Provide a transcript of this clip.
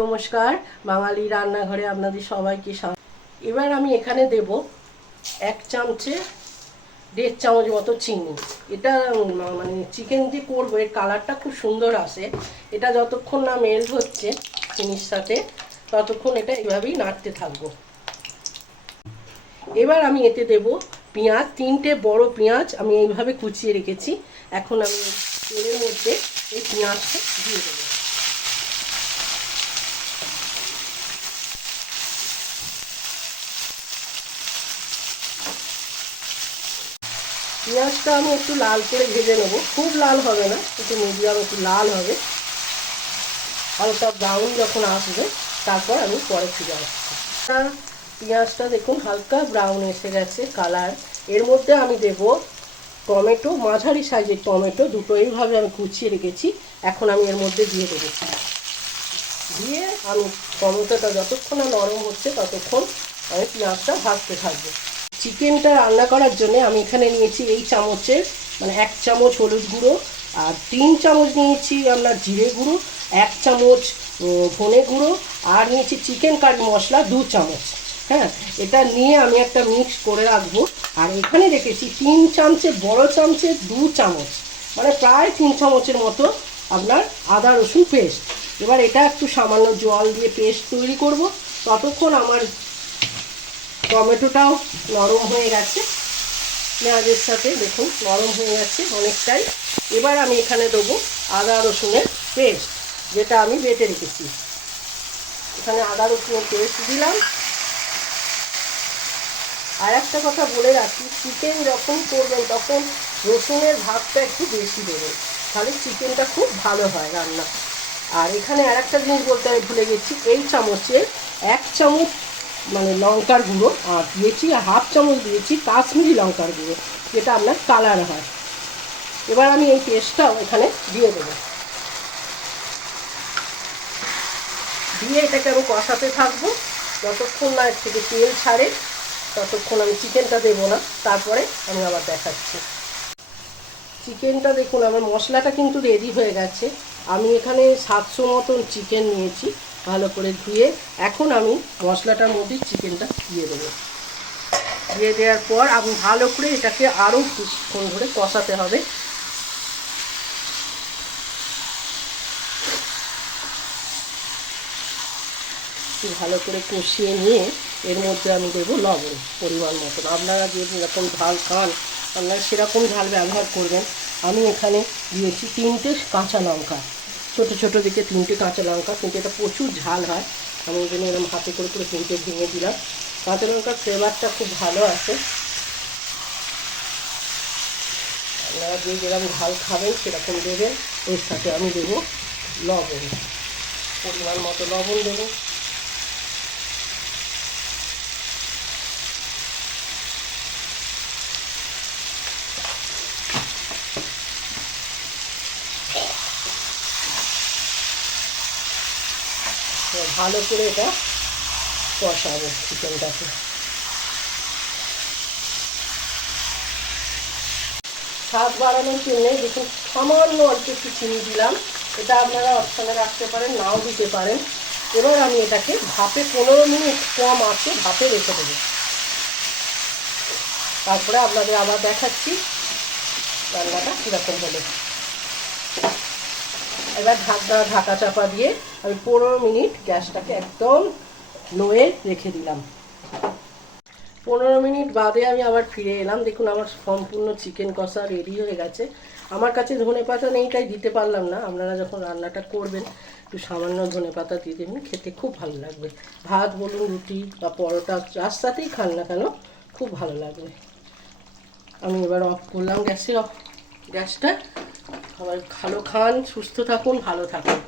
নমস্কার, বাঙালি রান্নাঘরে আপনাদের সবাইকে স্বাগত। এবার আমি এখানে দেব এক চামচে দেড় চামচ মতো চিনি। এটা মানে চিকেন যে করব, এর কালারটা খুব সুন্দর আসে। এটা যতক্ষণ না মেল্ট হচ্ছে চিনির সাথে, ততক্ষণ এটা এইভাবেই নাড়তে থাকব। এবার আমি এতে দেব পেঁয়াজ, তিনটে বড় পেঁয়াজ আমি এইভাবে কুচিয়ে রেখেছি। এখন আমি তেলের মধ্যে এই পেঁয়াজটা দিয়ে দেবো। পেঁয়াজটা আমি একটু লাল করে ভেজে নেব। খুব লাল হবে না, একটু মিডিয়াম, একটু লাল হবে। হালকা ব্রাউন যখন আসবে, তারপর আমি পরে ফিরে আসছি। পেঁয়াজটা দেখুন, হালকা ব্রাউন এসে গেছে কালারের মধ্যে আমি দেব টমেটো, মাঝারি সাইজের টমেটো, দুটো এইভাবে আমি কুচিয়ে রেখেছি। এখন আমি এর মধ্যে দিয়ে দেবো। দিয়ে আমি টমেটোটা যতক্ষণ নরম হচ্ছে, ততক্ষণ আমি পেঁয়াজটা ভাজতে থাকব। চিকেনটা রান্না করার জন্য আমি এখানে নিয়েছি এই চামচের মানে এক চামচ হলুদ গুঁড়ো আর তিন চামচ নিয়েছি আপনার জিরে গুঁড়ো, এক চামচ ধনে গুঁড়ো আর নিয়েছি চিকেন কারি মশলা দু চামচ। হ্যাঁ এটা নিয়ে আমি একটা মিক্স করে রাখব। আর এখানে রেখেছি তিন চামচে, বড় চামচে দু চামচ মানে প্রায় তিন চামচের মতো আপনার আদা রসুন পেস্ট। এবার এটা একটু সামান্য জল দিয়ে পেস্ট তৈরি করব। ততক্ষণ আমার টমেটোটাও নরম হয়ে গেছে। পেঁয়াজের সাথে দেখুন নরম হয়ে গেছে অনেকটাই। এবার আমি এখানে দেবো আদা রসুনের পেস্ট, যেটা আমি বেটে রেখেছি। এখানে আদা রসুনের পেস্ট দিলাম। আর একটা কথা বলে রাখি চিকেন যখন করবেন তখন রসুনের ভাগটা একটু বেশি দেবেন, তাহলে চিকেনটা খুব ভালো হয় রান্না। আর এখানে আর একটা জিনিস বলতে আমি ভুলে গেছি, এই চামচে এক চামচ মানে লঙ্কার গুঁড়ো, আর দিয়েছি আর হাফ চামচ দিয়েছি কাশ্মীরি লঙ্কার গুঁড়ো, যেটা আপনার কালার হয়। এবার আমি এই পেস্টটাও এখানে দিয়ে দেবো। দিয়ে এটাকে আমি কষাতে থাকব। যতক্ষণ না এর থেকে তেল ছাড়ে, ততক্ষণ আমি চিকেনটা দেবো না। তারপরে আমি আবার দেখাচ্ছি। চিকেনটা দেখুন, আমার মশলাটা কিন্তু রেডি হয়ে গেছে। আমি এখানে সাতশো মতন চিকেন নিয়েছি। ভালো করে ধুয়ে এখন আমি মশলাটার মধ্যে চিকেনটা দিয়ে দেবো। দিয়ে দেওয়ার পর আমি, ভালো করে এটাকে আরও কিছুক্ষণ ধরে কষাতে হবে। ভালো করে কষিয়ে নিয়ে এর মধ্যে আমি দেবো লবণ, পরিমাণ মতন। আপনারা যে যেরকম ঝাল খান, আপনারা সেরকম ঝাল ব্যবহার করবেন। আমি এখানে দিয়েছি তিনটে কাঁচা লঙ্কা। ছোটো ছোটো দিকে তিনটে কাঁচা লঙ্কা কিন্তু এটা প্রচুর ঝাল হয়। আমি ওই জন্য এরকম হাতে করে করে তিনটে ভেঙে দিলাম। কাঁচা লঙ্কার ফ্লেভারটা খুব ভালো আছে। আপনারা যে যেরকম ঝাল খাবেন, সেরকম দেবেন। এর সাথে আমি দেবো লবণ। পরিমাণ মতো লবণ দেবো। ভালো করে এটা কষাবো চিকেনটাকে। স্বাদ বাড়ানোর জন্য দেখুন, সামান্য অল্প একটু চিনি দিলাম। এটা আপনারা অপশানে রাখতে পারেন, নাও দিতে পারেন। এবার আমি এটাকে ভাপে পনেরো মিনিট কম আছে ভাপে রেখে দেবো। তারপরে আপনাদের আবার দেখাচ্ছি রান্নাটা কীরকম হলো। এবার ঢাকা ঢাকা চাপা দিয়ে আমি পনেরো মিনিট গ্যাসটাকে একদম লোয়ে রেখে দিলাম। পনেরো মিনিট বাদে আমি আবার ফিরে এলাম। দেখুন, আমার সম্পূর্ণ চিকেন কষা রেডি হয়ে গেছে। আমার কাছে ধনে পাতা নেই, তাই দিতে পারলাম না। আপনারা যখন রান্নাটা করবেন, একটু সামান্য ধনে পাতা দিয়ে দেবেন, খেতে খুব ভালো লাগবে। ভাত, বলুন, রুটি বা পরোটা, যার সাথেই খান না কেন, খুব ভালো লাগবে। আমি এবার অফ করলাম গ্যাসের অফ গ্যাসটা সবাই ভালো খান সুস্থ থাকুন ভালো থাকুন।